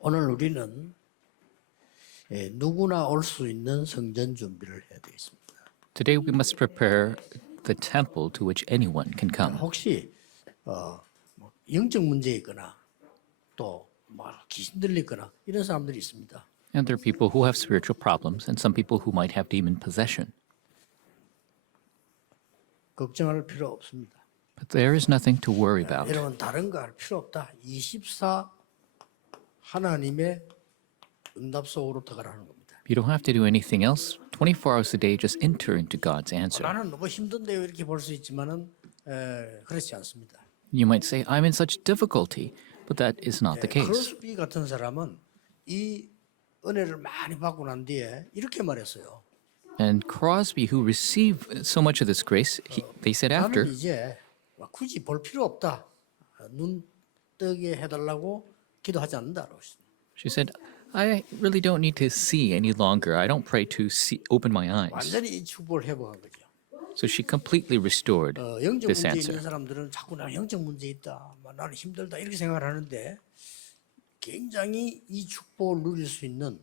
오늘 우리는 누구나 올 수 있는 성전 준비를 해야 되겠습니다. Today we must prepare the temple to which anyone can come. 혹시 뭐 영적 문제 있거나 또 귀신 들리거나 이런 사람들이 있습니다. And there are people who have spiritual problems and some people who might have demon possession. 걱정할 필요 없습니다. But there is nothing to worry about. 여러분 다른 거 할 필요 없다. 24 하나님의 응답 속으로 들어가라는 겁니다. You don't have to do anything else. 24 hours a day, just enter into God's answer. 나는 너무 힘든데요 이렇게 볼 수 있지만은 그렇지 않습니다. You might say, I'm in such difficulty, but that is not the case. 크로스비 같은 사람은 이 은혜를 많이 받고 난 뒤에 이렇게 말했어요. And Crosby, who received so much of this grace, they said after, 나는 이제 굳이 볼 필요 없다. 눈 뜨게 해달라고 기도하지 않는다. she said, I really don't need to see any longer. I don't pray to see, open my eyes. 완전히 이 축복을 회복한 거죠. So she completely restored 영적 this 문제 answer. 있는 사람들은 자꾸 나 영적 문제 있다. 나는 힘들다 이렇게 생각을 하는데 굉장히 이 축복을 누릴 수 있는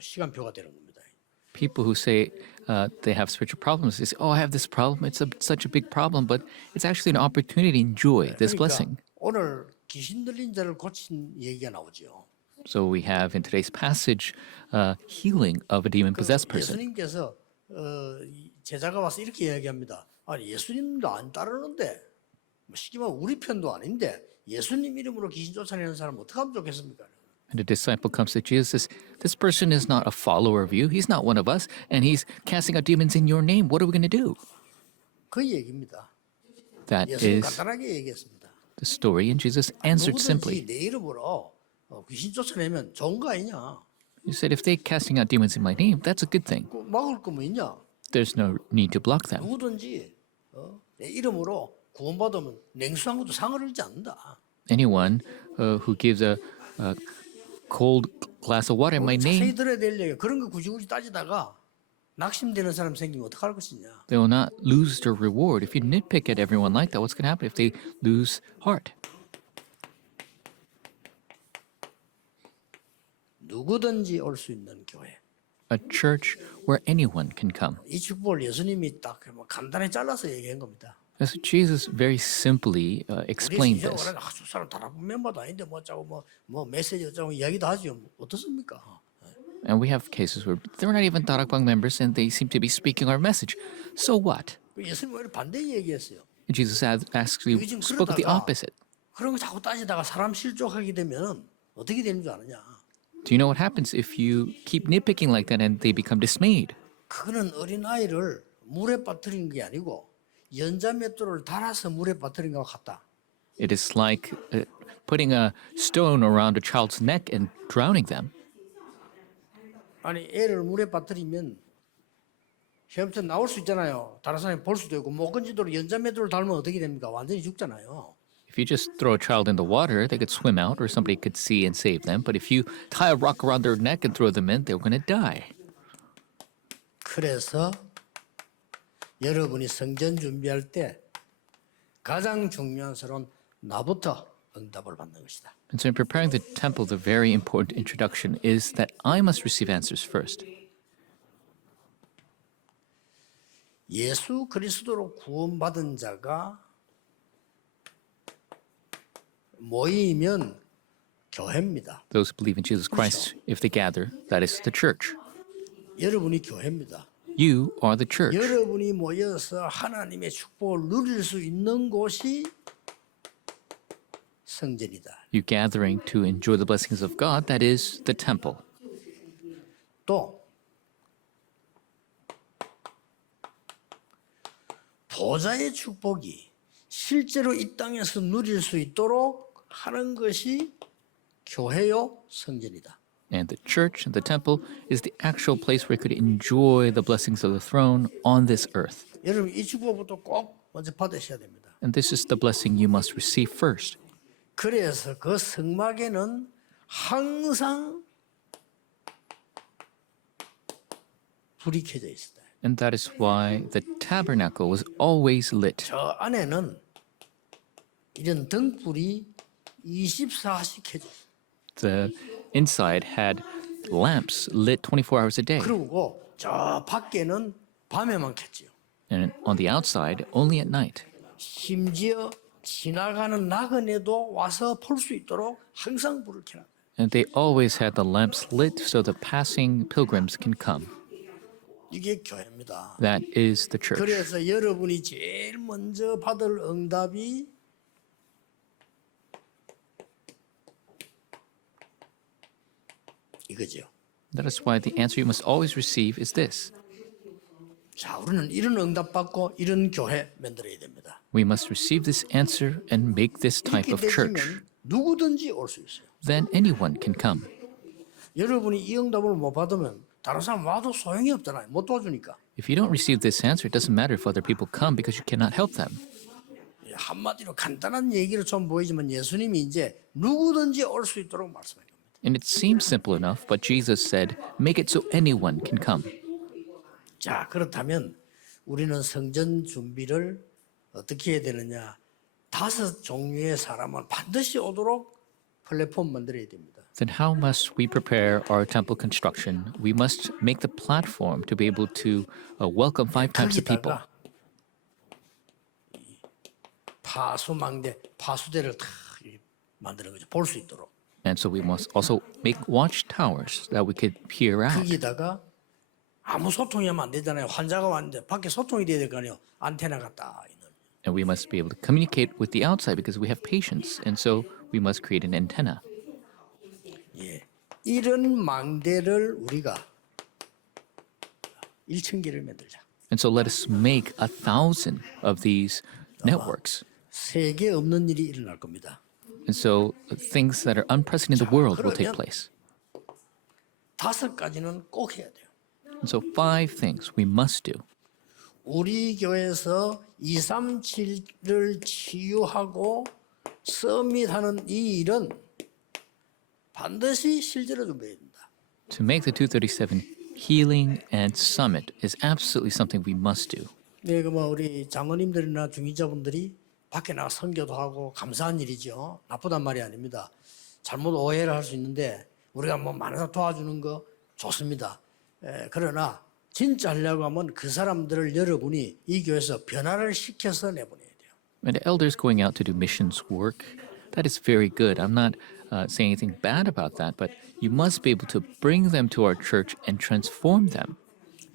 시간표가 되는 겁니다. People who say they have spiritual problems, they say, oh, I have this problem. It's such a big problem, but it's actually an opportunity to enjoy this blessing. 오늘 귀신 들린 자를 고친 얘기가 나오죠. So we have in today's passage healing of a demon-possessed person. 예수님께서 제자가 와서 이렇게 이야기합니다. 아니 예수님도 안 따르는데 쉽게 말하면 우리 편도 아닌데 예수님 이름으로 귀신 쫓아내는 사람 어떻게 하면 좋겠습니까? And a disciple comes to Jesus and says, this person is not a follower of you. He's not one of us. And he's casting out demons in your name. What are we going to do? 그 얘기입니다. That 예수님 is 간단하게 얘기했습니다. the story. And Jesus answered simply. 누구든지 내 이름으로 귀신 쫓아내면 좋은 거 아니냐? He said, if they're casting out demons in my name, that's a good thing. 막을 거 뭐 있냐? There's no need to block them. 누구든지 내 이름으로 구원받으면 냉수한 것도 상을 잃지 않는다. Anyone who gives a cold glass of water in my 자세히 name, 들어야 될 얘기. 그런 거 굳이 따지다가 낙심되는 사람 생기면 어떡할 것이냐? they will not lose their reward. If you nitpick at everyone like that, what's going to happen if they lose heart? 누구든지 올 수 있는 교회. A church where anyone can come. 이 축복을 예수님이 딱 간단히 잘라서 얘기한 겁니다. As Jesus very simply explained 우리 this. 저 사람 다락방 멤버도 아닌데 뭐 어쩌고 뭐 메시지 어쩌고 이야기도 하죠. 어떻습니까? And we have cases where they're not even 다락방 members and they seem to be speaking our message. So what? 예수님 왜 반대 얘기했어요? And Jesus actually 지금 spoke the 그러다가 opposite. 그런 거 자꾸 따지다가 사람 실족하게 되면 어떻게 되는 줄 아느냐? Do you know what happens if you keep nitpicking like that and they become dismayed? 그거는 어린 아이를 물에 빠뜨린 게 아니고 연자맷돌을 달아서 물에 빠뜨린 것과 같다. It is like putting a stone around a child's neck and drowning them. 아니 애를 물에 빠뜨리면 헤엄쳐 나올 수 있잖아요. 다른 사람이 볼 수도 있고 못 건지도록 연자맷돌을 달면 어떻게 됩니까? 완전히 죽잖아요. If you just throw a child in the water, they could swim out or somebody could see and save them. But if you tie a rock around their neck and throw them in, they're going to die. 그래서 여러분이 성전 준비할 때 가장 중요한 사람은 나부터 응답을 받는 것이다. And so in preparing the temple, the very important introduction is that I must receive answers first. 예수 그리스도로 구원받은 자가 모이면 교회입니다. Those who believe in Jesus Christ, if they gather, that is the church. 여러분이 교회입니다. You are the church. 여러분이 모여서 하나님의 축복을 누릴 수 있는 곳이 성전이다. You gathering to enjoy the blessings of God, that is the temple. 또 보좌의 축복이 실제로 이 땅에서 누릴 수 있도록 하는 것이 교회요 성전이다. And the church and the temple is the actual place where you could enjoy the blessings of the throne on this earth. 여러분 이 축복부터 꼭 먼저 받으셔야 됩니다. And this is the blessing you must receive first. 그래서 그 성막에는 항상 불이 켜져 있었다. And that is why the tabernacle was always lit. 저 안에는 이런 등불이 24시간 켜져 있어요. the inside had lamps lit 24 hours a day. 그리고 저 밖에는 밤에만 켰지요. And on the outside, only at night. 심지어 지나가는 나그네도 와서 볼 수 있도록 항상 불을 켜놔. And they always had the lamps lit so the passing pilgrims can come. 이게 교회입니다. That is the church. 그래서 여러분이 제일 먼저 받을 응답이 이거죠. That is why the answer you must always receive is this. 자, 우리는 이런 응답 받고 이런 교회 만들어야 됩니다. We must receive this answer and make this type 이렇게 of church. 되시면 누구든지 올 수 있어요. Then anyone can come. 여러분이 이 응답을 못 받으면 다른 사람 와도 소용이 없잖아요. 못 도와주니까. If you don't receive this answer, it doesn't matter if other people come because you cannot help them. 한마디로 간단한 얘기로 좀 보이지만 예수님이 이제 누구든지 올 수 있도록 말씀해요. And it seems simple enough, but Jesus said, make it so anyone can come. 자, 그렇다면 우리는 성전 준비를 어떻게 해야 되느냐? 5 종류의 사람은 반드시 오도록 플랫폼 만들어야 됩니다. Then how must we prepare our temple construction? We must make the platform to be able to welcome 5 types of people. 거기다가 파수망대, 파수대를 다 만드는 거죠. 볼 수 있도록. And so we must also make watchtowers that we could peer out. 거기다가 아무 소통이 하면 안 되잖아요. 환자가 왔는데 밖에 소통이 돼야 될 거 아니에요. 안테나가 딱 있는. And we must be able to communicate with the outside because we have patients. And so we must create an antenna. 예, 이런 망대를 우리가 1,000개를 만들자. And so let us make 1,000 of these networks. 세계 없는 일이 일어날 겁니다. And so things that are unprecedented in the world will take 그러면 place. 5가지는 꼭 해야 돼요. And so 5 things we must do. 우리 교회에서 237을 치유하고 서밋하는 이 일은 반드시 실제로 준비해야 된다. To make the 237 healing and summit is absolutely something we must do. 네, 뭐 우리 장로님들이나 중위자분들이 밖에 나가 선교도 하고 감사한 일이죠. 나쁘단 말이 아닙니다. 잘못 오해를 할 수 있는데 우리가 뭐 많은 사람 도와주는 거 좋습니다. 그러나 진짜 하려고 하면 그 사람들을 여러분이 이 교회에서 변화를 시켜서 내보내야 돼요. And the elders going out to do missions work, that is very good. I'm not saying anything bad about that, but you must be able to bring them to our church and transform them.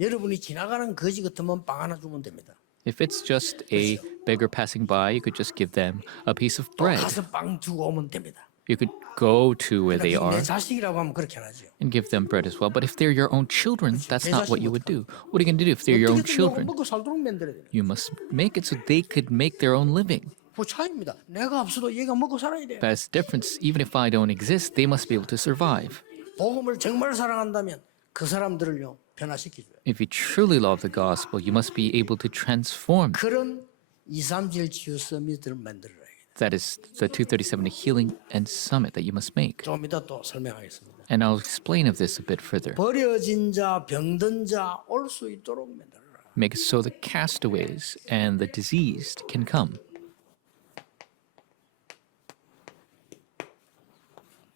여러분이 지나가는 거지 같으면 빵 하나 주면 됩니다. If it's just a beggar passing by, you could just give them a piece of 또 bread. 가서 빵 주고 오면 됩니다. You could go to where they 내 are 자식이라고 하면 그렇게 안 하죠. and give them bread as well. But if they're your own children, that's not what you would do. What are you going to do if they're your own 어떻게든 children? 먹고 살도록 만들어야 돼요. You must make it so they could make their own living. 그 차이입니다. 내가 없어도 얘가 먹고 살아야 돼요. That's the difference. Even if I don't exist, they must be able to survive. 복음을 정말 사랑한다면 그 사람들을요 변화시켜줘요. If you truly love the gospel, you must be able to transform. 그런 237 치유 서밋을 만들어야 돼요. That is the 237 healing and summit that you must make. 좀 이따 또 설명하겠습니다. And I'll explain of this a bit further. 버려진 자, 병든 자 올 수 있도록 만들어라. Make it so the castaways and the diseased can come.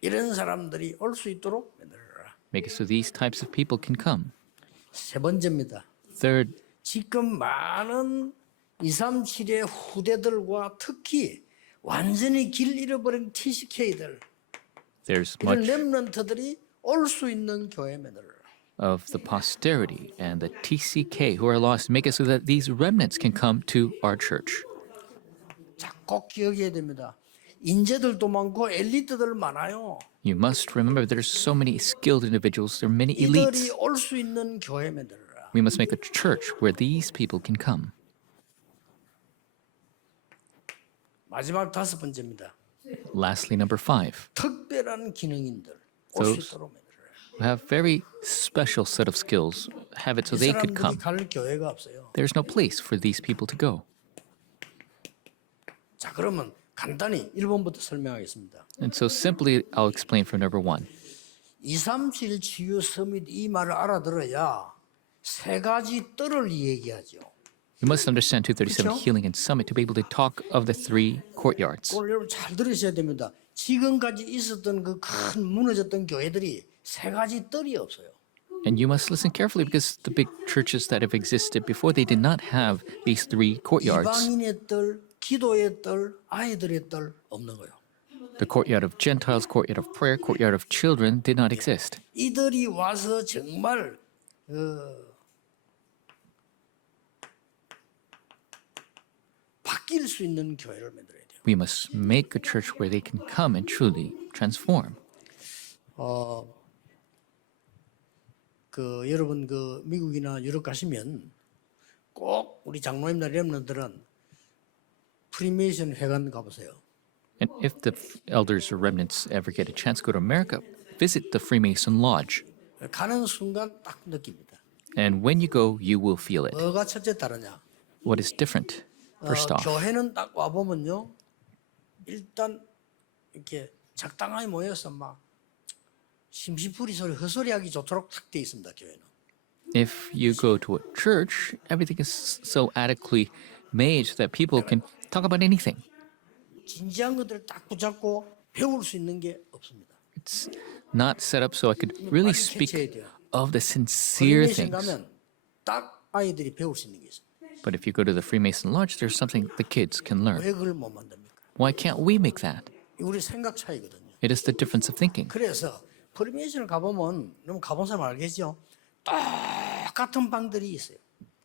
이런 사람들이 올 수 있도록 만들어라. Make it so these types of people can come. 3번째입니다. Third, 지금 많은 237의 후대들과 특히 완전히 길 잃어버린 TCK들 there's 이런 much 렘넌트들이 올 수 있는 교회 만들어라. of the posterity and the TCK who are lost. Make it so that these remnants can come to our church. 자, 꼭 기억해야 됩니다. 인재들도 많고 엘리트들 많아요. You must remember there's so many skilled individuals, there are many 이들이 elites. 올 수 있는 교회 만들어라. We must make a church where these people can come. 마지막 5번째입니다. Lastly, number 5. 특별한 기능인들 올 수 Those- 있도록 만들어라. We have very special set of skills. Have it so 이 they could 사람들이 come. 갈 교회가 없어요. There's no place for these people to go. 자, 그러면 간단히 1번부터 설명하겠습니다. And so simply, I'll explain from number 1. 237 치유 서밋 이 말을 알아들어야 3가지 뜰을 얘기하죠. You must understand 237 그렇죠? healing and summit to be able to talk of the 3 courtyards. 그걸 여러분 잘 들으셔야 됩니다. 지금까지 있었던 그 큰 무너졌던 교회들이 세 가지 뜰이 없어요. And you must listen carefully because the big churches that have existed before, they did not have these three courtyards. 이방인의 뜰, 기도의 뜰, 아이들의 뜰 없는 거예요. The courtyard of Gentiles, courtyard of prayer, courtyard of children did not exist. 이들이 와서 정말 바뀔 수 있는 교회를 만들어야 돼요. We must make a church where they can come and truly transform. 여러분 미국이나 유럽 가시면 꼭 우리 장로님들 렘넌트들은 프리메이션 회관 가보세요. And if the elders or remnants ever get a chance to go to America, visit the Freemason Lodge. 가는 순간 딱 느낍니다. And when you go, you will feel it. 뭐가 첫째 다르냐? What is different? First off, 교회는 딱 와 보면요, 일단 이렇게 적당하게 모여서 막 심심풀이 소리, 헛소리하기 좋도록 탁 돼 있습니다. 교회는. if you go to a church, everything is so adequately made so that people can talk about anything. 진지한 것들을 딱 붙잡고 배울 수 있는 게 없습니다. It's not set up so I could really 빨리 speak 캐치해야 돼요. of the sincere 프리메이션 things. 가면 딱 아이들이 배울 수 있는 게 있어요. But if you go to the Freemason Lodge, there's something the kids can learn. 왜 그걸 못 만듭니까? Why can't we make that? 우리 생각 차이거든요. It is the difference of thinking. 그래서 프리메이션을 가보면 너무 가본 사람 알겠죠? 똑같은 방들이 있어요.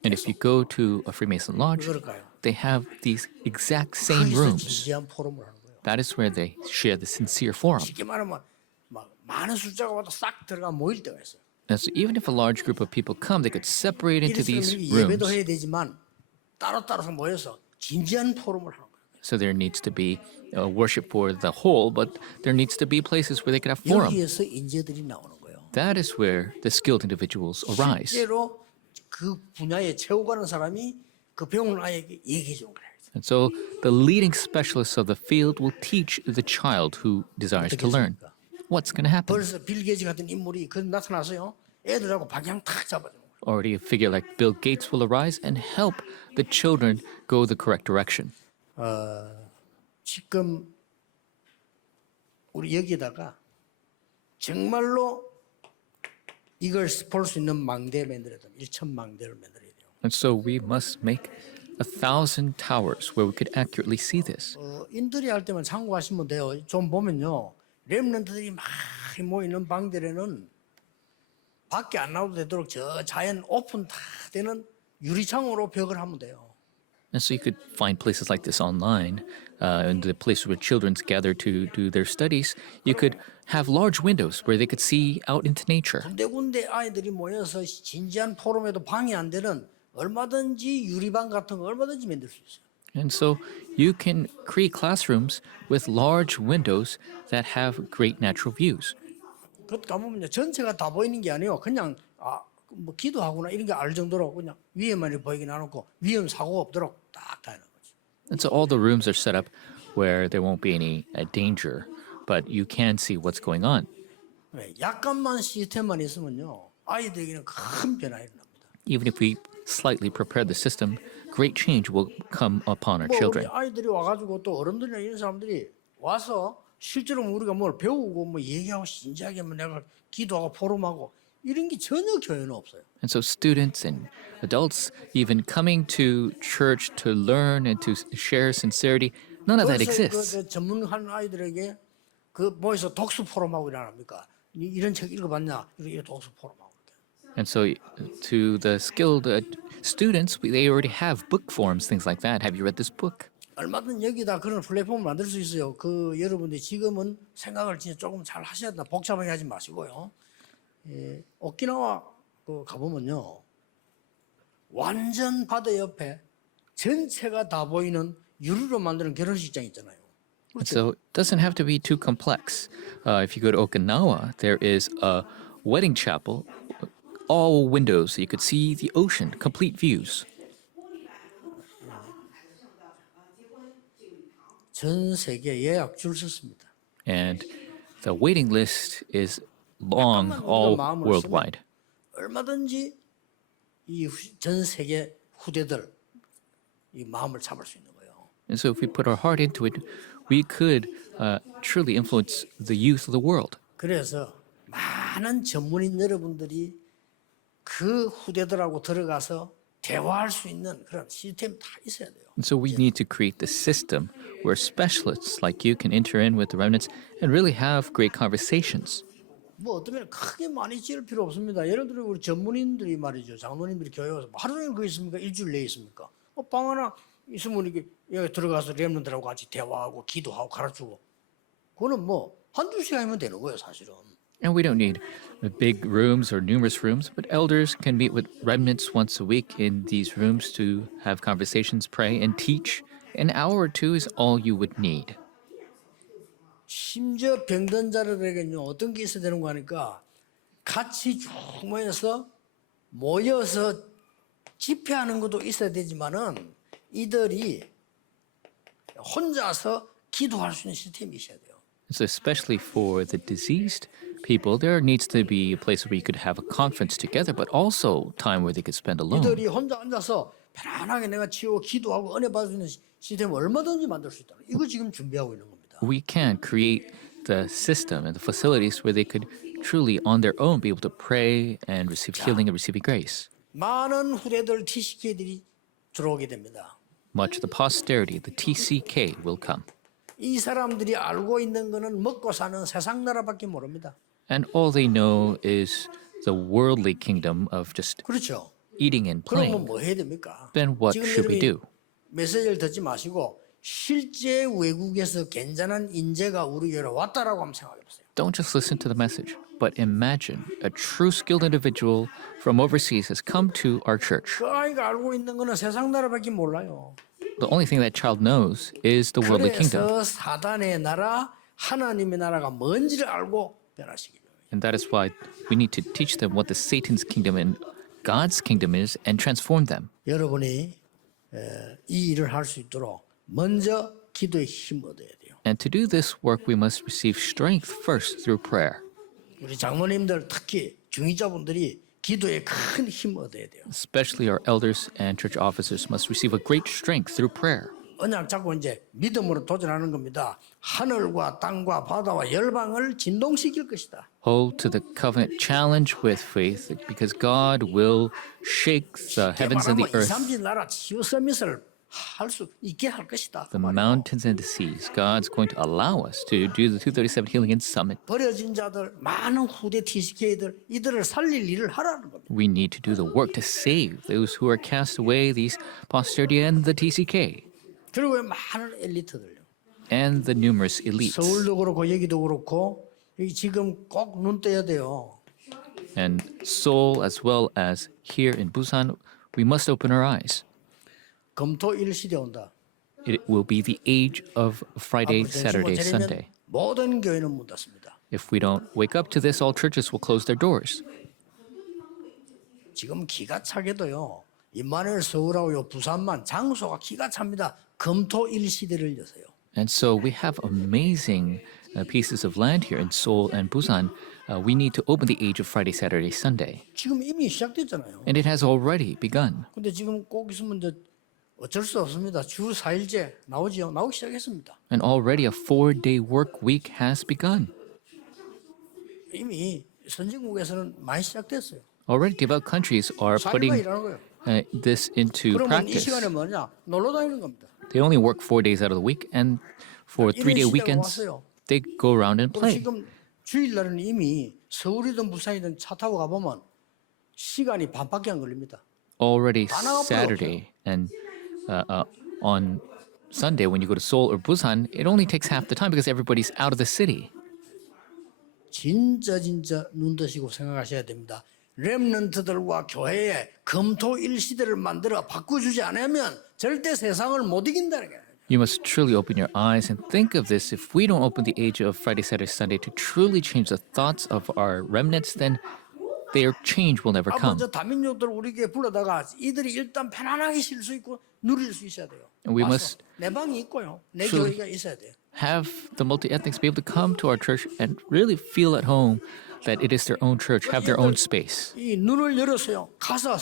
And if you go to a Freemason Lodge, 그럴까요? they have these exact same 거기서 rooms. 진지한 포럼을 하는 거예요. That is where they share the sincere forum. 쉽게 말하면 막 많은 숫자가 와도 싹 들어가 모일 때가 있어요. And so even if a large group of people come, they could separate into 이랬으면 these 우리 예배도 rooms. 해야 되지만 따로따로서 모여서 진지한 포럼을 하는 거예요. So there needs to be worship for the whole, but there needs to be places where they could have forum. 여기에서 인재들이 나오는 거예요. That is where the skilled individuals arise. 실제로 그 분야에 채워가는 사람이 그 배우는 아이에게 얘기해 주는 거예요. And so the leading specialists of the field will teach the child who desires to learn. What's going to happen? 벌써 빌 게이츠 같은 인물이 그 나타나서요. 애들하고 방향 탁 잡아주는 거예요. Already a figure like Bill Gates will arise and help the children go the correct direction. 지금 우리 여기에다가 정말로 이걸 볼 수 있는 망대를 만들어야 돼요. 1,000망대를 만들어야 돼요. And so we must make 1,000 towers where we could accurately see this. 인터리 할 때만 참고하시면 돼요. 좀 보면요. 렘넌트들이 많이 모이는 방들에는 밖에 안 나와도 되도록 저 자연 오픈 다 되는 유리창으로 벽을 하면 돼요. And so you could find places like this online, and the place where children gather to do their studies. You could have large windows where they could see out into nature. 군데군데 아이들이 모여서 진지한 포럼에도 방해 안 되는 얼마든지 유리방 같은 거 얼마든지 만들 수 있어요. And so you can create classrooms with large windows that have great natural views. 그것 가보면 전체가 다 보이는 게 아니에요. 그냥 뭐 기도하거나 이런 게 알 정도로 그냥 위에만 보이긴 안 하고 위험 사고가 없도록 딱 다 해놓은 거죠. And so all the rooms are set up where there won't be any danger, but you can see what's going on. 약간만 시스템만 있으면요 아이들에게는 큰 변화가 일어납니다. Even if we slightly prepare the system, great change will come upon our 뭐 우리 children. 아이들이 와가지고 또 어른들이나 이런 사람들이 와서 실제로 우리가 뭘 배우고 뭐 얘기하고 진지하게 뭐 내가 기도하고 포럼하고 이런 게 전혀 교회는 없어요. And so students and adults even coming to church to learn and to share sincerity, none of that 그래서 exists. 그 전문한 아이들에게 그 모여서 독서 포럼하고 이러합니까? 이런 책 읽어봤냐? 이렇게 독서 포럼하고 이렇게. And so to the skilled students, they already have book forums, things like that. Have you read this book? 얼마든 여기다 그런 플랫폼을 만들 수 있어요. 그 여러분들이 지금은 생각을 진짜 조금 잘 하셔야 된다. 복잡하게 하지 마시고요. 오키나와 그 가보면요, 완전 바다 옆에 전체가 다 보이는 유리로 만드는 결혼식장 있잖아요. And so it doesn't have to be too complex. If you go to Okinawa, there is a wedding chapel, all windows. You could see the ocean, complete views. 전 세계 예약 줄 섰습니다. And the waiting list is long all worldwide. 얼마든지 이 전 세계 후대들 이 마음을 잡을 수 있는 거예요. And so if we put our heart into it, we could truly influence the youth of the world. 그래서 많은 전문인 여러분들이 그 후대들하고 들어가서 대화할 수 있는 그런 시스템이 다 있어야 돼요. And so we need to create the system where specialists like you can enter in with the remnants and really have great conversations. 뭐 어쩌면 크게 많이 지을 필요 없습니다. 예를 들어 우리 전문인들이 말이죠. 장로님들이 교회 와서 하루 종일 거 있습니까? 일주일 내에 있습니까? 방 하나 있으면 이렇게 여기 들어가서 렘넌들하고 같이 대화하고 기도하고 가르치고 그거는 뭐 한두 시간이면 되는 거예요, 사실은. And we don't need big rooms or numerous rooms, but elders can meet with remnants once a week in these rooms to have conversations, pray, and teach. An hour or two is all you would need. 심지어 병든 자들에게는 어떤 게 있어야 되는 거 하니까 같이 쭉 모여서 집회하는 것도 있어야 되지만은 이들이 혼자서 기도할 수 있는 시스템이 있어야 돼요. So especially for the diseased people, there needs to be a place where you could have a conference together, but also time where they could spend alone. 이들이 혼자 앉아서 편안하게 내가 치고 기도하고 은혜 받을 수 있는 시스템을 얼마든지 만들 수 있다. 이거 지금 준비하고 있는 겁니다. We can create the system and the facilities where they could truly on their own be able to pray and receive healing and receiving grace. 많은 후대들 TCK들이 들어오게 됩니다. Much of the posterity, the TCK, will come. 이 사람들이 알고 있는 거는 먹고 사는 세상 나라밖에 모릅니다. And all they know is the worldly kingdom of just 그렇죠. eating and 그러면 playing. 뭐 해야 됩니까? Then what 지금 should we do? 메시지를 듣지 마시고 실제 외국에서 괜찮은 인재가 우리 교회로 왔다라고 한번 생각해 보세요. Don't just listen to the message, but imagine a true skilled individual from overseas has come to our church. 그 아이가 알고 있는 거는 세상 나라밖에 몰라요. The only thing that child knows is the worldly kingdom. 그래서 사단의 나라, 하나님의 나라가 뭔지를 알고 변화시키죠. And that is why we need to teach them what the Satan's kingdom and God's kingdom is and transform them. 여러분이 이 일을 할 수 있도록 먼저 기도에 힘 얻어야 돼요. And to do this work, we must receive strength first through prayer. 우리 장로님들 특히 중위자분들이 기도에 큰 힘 얻어야 돼요. Especially our elders and church officers must receive a great strength through prayer. 언약 잡고 이제 믿음으로 도전하는 겁니다. 하늘과 땅과 바다와 열방을 진동시킬 것이다. Hold to the covenant challenge with faith because God will shake the heavens and the earth, 2, 3지 나라 치유 서밋을 할 수 있게 할 것이다. the mountains and the seas. God's going to allow us to do the 237 healing in summit. 버려진 자들, 많은 후대 TCK들 이들을 살릴 일을 하라는 겁니다. We need to do the work to save those who are cast away, these posterity and the TCK, 그리고 많은 엘리트들요. and the numerous elites. 서울도 그렇고 여기도 그렇고 여기 지금 꼭 눈 떼야 돼요. And Seoul, as well as here in Busan, we must open our eyes. 금토일 시대 온다. It will be the age of Friday, Saturday, Sunday. 모든 교회는 문 닫습니다. If we don't wake up to this, all churches will close their doors. 지금 기가 차게도요. 임마누엘 서울하고 부산만 장소가 기가 찹니다. 금토일 시대를 여세요. And so we have amazing pieces of land here in Seoul and Busan. We need to open the age of Friday, Saturday, Sunday. 지금 이미 시작됐잖아요. And it has already begun. 근데 지금 꼭 있으면 이제 어쩔 수 없습니다. 주 4일제 나오지요. 나오기 시작했습니다. And already a 4-day work week has begun. 이미 선진국에서는 많이 시작됐어요. Already developed countries are 4일만 putting 일하는 거예요. this into 그러면 이 practice. 시간에 뭐냐? 놀러 다니는 겁니다. They only work 4 days out of the week, and for 이런 3-day 시대가 weekends, 왔어요. they go around and 그럼 play. 지금 주일날은 이미 서울이든 부산이든 차 타고 가보면 시간이 반밖에 안 걸립니다. Already 다 나가버려, Saturday and on Sunday when you go to Seoul or Busan, it only takes half the time because everybody's out of the city. 진짜 눈 뜨시고 생각하셔야 됩니다. 렘넌트들과 교회에 금토일 시대를 만들어 바꿔주지 않으면 절대 세상을 못 이긴다는 거예요. You must truly open your eyes and think of this. If we don't open the age of Friday, Saturday, Sunday to truly change the thoughts of our remnants, then their change will never come. 먼저 다민족들 우리 교회 불러다가 이들이 일단 편안하게 쉴 수 있고 누릴 수 있어야 돼요. And we 와서 must 내 방이 있고요. 내 truly 교회가 있어야 돼요. have the multi-ethnics be able to come to our church and really feel at home that it is their own church, have their own space. 이 눈을 열었어요. 가서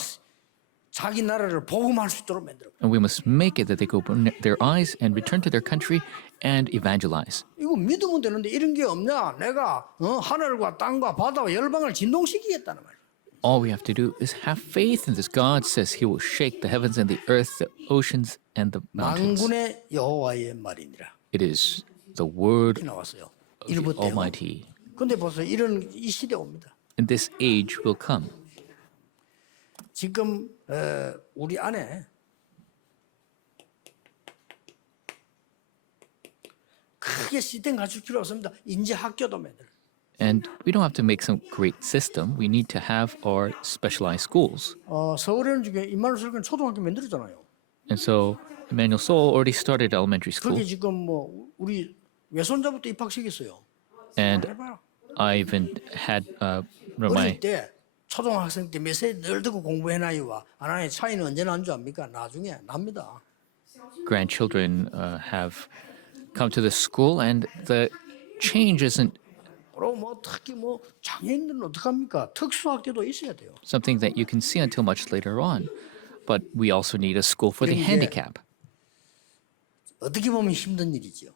자기 나라를 복음할 수 있도록 만들어. And we must make it that they could open their eyes and return to their country and evangelize. 이거 믿으면 되는데 이런 게 없냐? 내가 하늘과 땅과 바다와 열방을 진동시키겠다는 말이야. All we have to do is have faith in this. God says he will shake the heavens and the earth, the oceans and the mountains. 만군의 여호와의 말이니라. It is the word 이렇게 나왔어요. of the 일부 때요. Almighty. 근데 벌써 이런 이 시대 옵니다. And this age will come. 지금 우리 안에 크게 시스템 갖출 필요 없습니다. 인재 학교도 만들. And we don't have to make some great system. We need to have our specialized schools. 서울에는 지금 임마누엘 설교는 초등학교 만들었잖아요. And so Emmanuel Seoul already started elementary school. 그게 지금 뭐 우리 외손자부터 입학시켰어요. And 해봐요. I even had one of my 어릴 때 초등학생 때 메시지 늘 듣고 공부해놔요와 안 하는 차이는 언제 난 줄 압니까? 나중에 납니다. grandchildren have come to the school, and the change isn't 그리고 뭐 특히 뭐 장애인들은 어떡합니까? 특수학교도 있어야 돼요. something that you can see until much later on. But we also need a school for the 이런 게- handicap. 어떻게 보면 힘든 일이죠.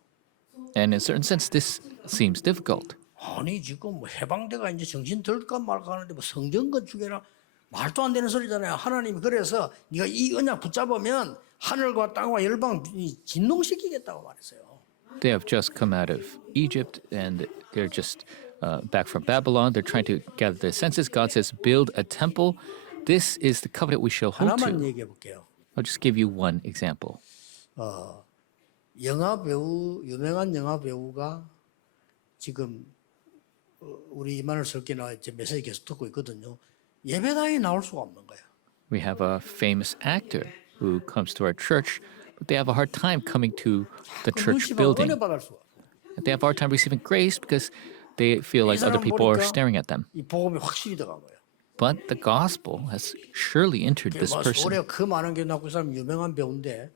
And in a certain sense, this seems difficult. 아니 지금 뭐 해방대가 이제 정신 들까 말까 하는데 뭐 성전 건축해라 말도 안 되는 소리잖아요. 하나님이 그래서 네가 이 언약 붙잡으면 하늘과 땅과 열방 진동시키겠다고 말했어요. They have just come out of Egypt, and they're just back from Babylon. They're trying to gather their senses. God says, build a temple. This is the covenant we shall hold 하나만 to. 얘기해 볼게요. I'll just give you one example. 영화 배우 유명한 영화 배우가 지금 우리 이만을 설교나 이제 메시지 계속 듣고 있거든요. 예배당에 나올 수가 없는 거예요. We have a famous actor who comes to our church, but they have a hard time coming to the church 눈치 봐 building. 은혜 받을 수가. They have a hard time receiving grace because they feel like other people are staring at them. 이 복음이 확실히 들어간 거예요. But the gospel has surely entered this 뭐 person. 서울에 그 많은 게 나고 이 사람 유명한 배우인데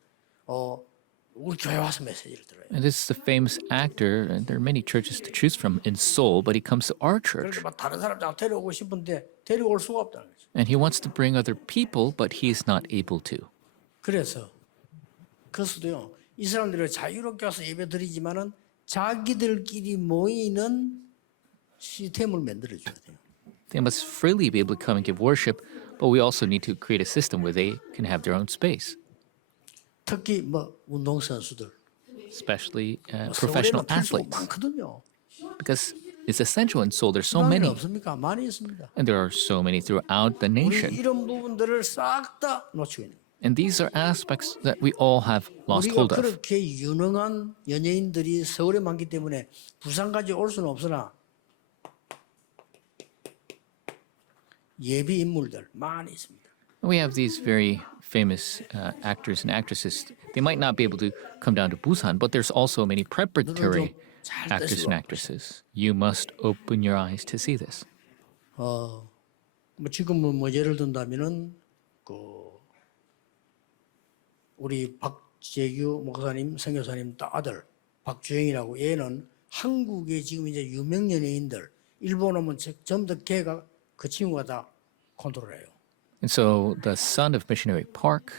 우리 교회 와서 메시지를 들어요. And this is the famous actor, and there are many churches to choose from in Seoul, but he comes to our church. 그런데 막 다른 사람 다 데려오고 싶은데 데려올 수가 없다는 거죠. And he wants to bring other people, but he is not able to. 그래서 그래서도요 이 사람들이 자유롭게 와서 예배 드리지만은 자기들끼리 모이는 시스템을 만들어 줘야 돼요. They must freely be able to come and give worship, but we also need to create a system where they can have their own space, 특히 뭐 운동 선수들, especially 서울에는 professional 필수가 athletes, 많거든요. because it's essential in Seoul. There's so 많이 many, 없습니까? 많이 있습니다. and there are so many throughout the 우리 nation. 이런 부분들을 싹 다 놓치고 있는 거예요. And these are aspects that we all have lost 우리가 hold of. 그렇게 유능한 연예인들이 서울에 많기 때문에 부산까지 올 수는 없으나 예비 인물들 많이 있습니다. We have these very famous actors and actresses. They might not be able to come down to Busan, but there's also many preparatory 잘 actors 뜨시고 and actresses. You must open your eyes to see this. 뭐 지금은 뭐 예를 든다면은 그 우리 박재규 목사님, 선교사님 아들 박주영이라고 얘는 한국의 지금 이제 유명 연예인들 일본 오면 전부 다 걔가 그 친구가 다 컨트롤해요. And so the son of missionary Park,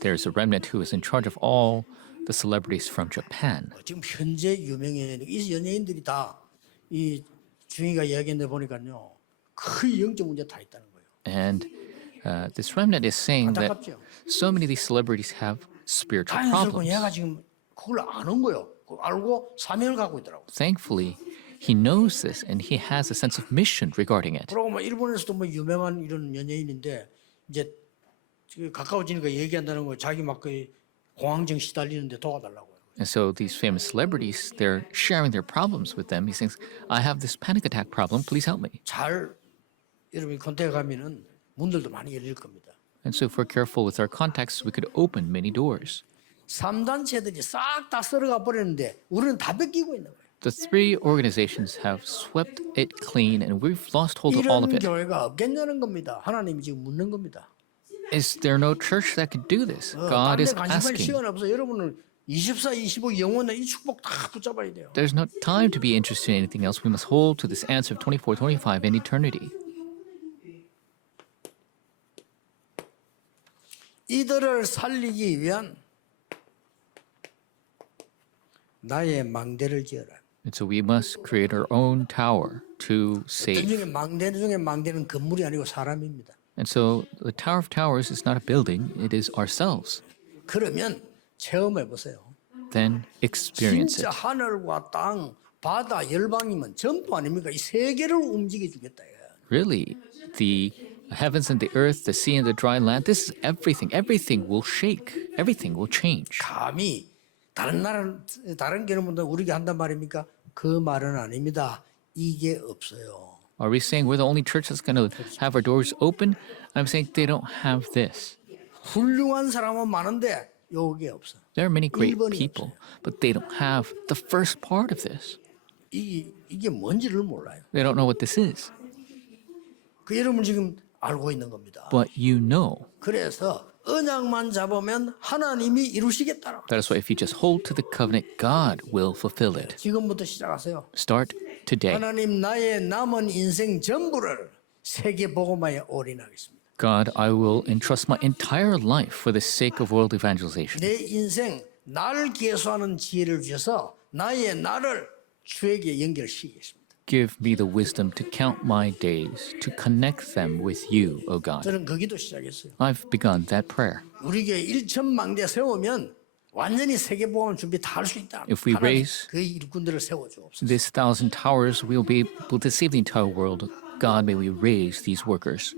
there's a remnant who is in charge of all the celebrities from Japan. 지금 현재 유명 연예인 이 연예인들이 다 이 주영이가 이야기한 데 보니까요 그 영적 문제 다 있다는 거예요. And this remnant is saying that 안타깝죠. so many of these celebrities have spiritual 자연스럽고 얘가 problems. 지금 그걸 아는 거예요. 그걸 알고 사명을 갖고 있더라고. Thankfully, he knows this and he has a sense of mission regarding it. 그러고 뭐 일본에서도 뭐 유명한 이런 연예인인데 이제 가까워지니까 얘기한다는 거 자기 막 그 공황증 시달리는데 도와달라고요. And so these famous celebrities, they're sharing their problems with them. He says, I have this panic attack problem, please help me. 잘 여러분이 컨택 가면은 문들도 많이 열릴 겁니다. And so if we're careful with our contacts, we could open many doors. 3단체들이 싹 다 썰어가 버렸는데 우리는 다 뺏기고 있는 거예요. The three organizations have swept it clean and we've lost hold of all 이런 of it. 교회가 없겠냐는 겁니다. 하나님이 지금 묻는 겁니다. Is there no church that could do this? God 딴데 is 관심할 asking. 시간 없어. 여러분은 24, 25 영원의 이 축복 다 붙잡아야 돼요. There's no time to be interested in anything else. We must hold to this answer of 24, 25 in eternity. 이들을 살리기 위한 나의 망대를 지어라. And so we must create our own tower to 어떤 save. 중에 망대 중에 망대는 건물이 아니고 사람입니다. And so the Tower of Towers is not a building, it is ourselves. 그러면 체험해 보세요. Then experience 진짜 it. 하늘과 땅, 바다, 열방이면 전부 아닙니까? 이 세계를 움직여 주겠다. Really, the heavens and the earth, the sea and the dry land, this is everything. Everything will shake. Everything will change. 감히 다른 개념보다 우리가 한단 말입니까? 그 말은 아닙니다. 이게 없어요. Are we saying we're the only church that's going to have our doors open? I'm saying they don't have this. 훌륭한 사람은 많은데 요게 없어. There are many great 1번이 people, but they don't have the first part of this. 이게 뭔지를 몰라요. They don't know what this is. 그 여러분 지금 알고 있는 겁니다. But you know. 그래서 언약만 잡으면 하나님이 이루시겠다라고. That is why if you just hold to the covenant, God will fulfill it. 지금부터 시작하세요. Start today. 하나님 나의 남은 인생 전부를 세계 복음화에 올인하겠습니다. God, I will entrust my entire life for the sake of world evangelization. 내 인생 나를 계수하는 지혜를 주셔서 나의 나를 주에게 연결시키겠습니다. Give me the wisdom to count my days, to connect them with you, O God. 저는 거기도 시작했어요. I've begun that prayer. 우리 교회 1천망대 세우면 완전히 세계 복음 준비 다 할 수 있다. If we 하나님 raise 그 일꾼들을 세워주옵소서. This 1,000 towers, we'll be able to save the entire world. God, may we raise these workers.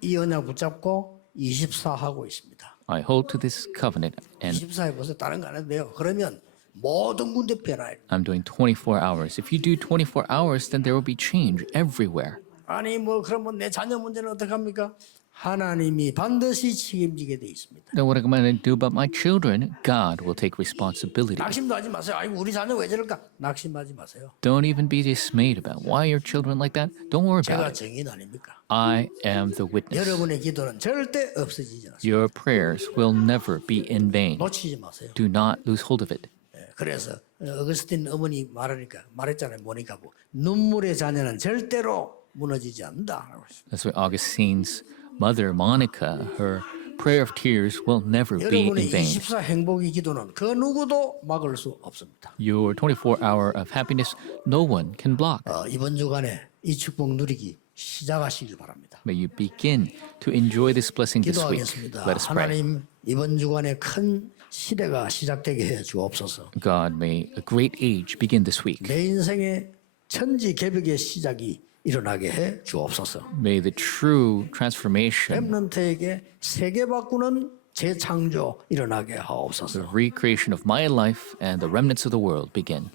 이 언약 붙잡고 24 하고 있습니다. I hold to this covenant, and 24 해보세요. 다른 거 안 해도 돼요. 그러면 모든 군데 변화예요. I'm doing 24 hours. If you do 24 hours, then there will be change everywhere. 아니 뭐 그러면 내 자녀 문제는 어떡합니까? 하나님이 반드시 책임지게 돼 있습니다. Then what am I going to do about my children? God will take responsibility. 낙심도 하지 마세요. 아이고 우리 자녀 왜 저럴까? 낙심하지 마세요. Don't even be dismayed about why your children like that. Don't worry about 제가 it. 증인 아닙니까? I am the witness. 여러분의 기도는 절대 없어지지 않습니다. Your prayers will never be in vain. 놓치지 마세요. Do not lose hold of it. 그래서 어거스틴 어머니 말했잖아요. 모니카 부 눈물의 자녀는 절대로 무너지지 않는다. That's why Augustine's mother, Monica, her prayer of tears will never be 여러분의 in vain. 24 행복의 기도는 그 누구도 막을 수 없습니다. Your 24-hour of happiness, no one can block. 이번 주간에 이 축복 누리기 시작하시길 바랍니다. May you begin to enjoy this blessing this week. 기도하겠습니다. Let us pray. 하나님 이번 주간에 큰 시대가 시작되게 해 주옵소서. God, may a great age begin this week. 내 인생의 천지개벽의 시작이 일어나게 해 주옵소서. May the true transformation, 렘넌트에게 세계 바꾸는 재창조 일어나게 the 하옵소서. recreation of my life and the remnants of the world begin.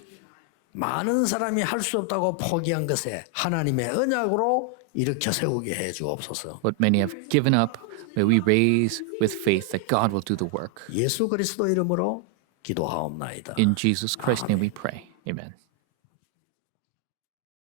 많은 사람이 할 수 없다고 포기한 것에 하나님의 언약으로 일으켜 세우게 해 주옵소서. What many have given up, may we raise with faith that God will do the work. 예수 그리스도 이름으로 기도하옵나이다. In Jesus Christ's name we pray. Amen.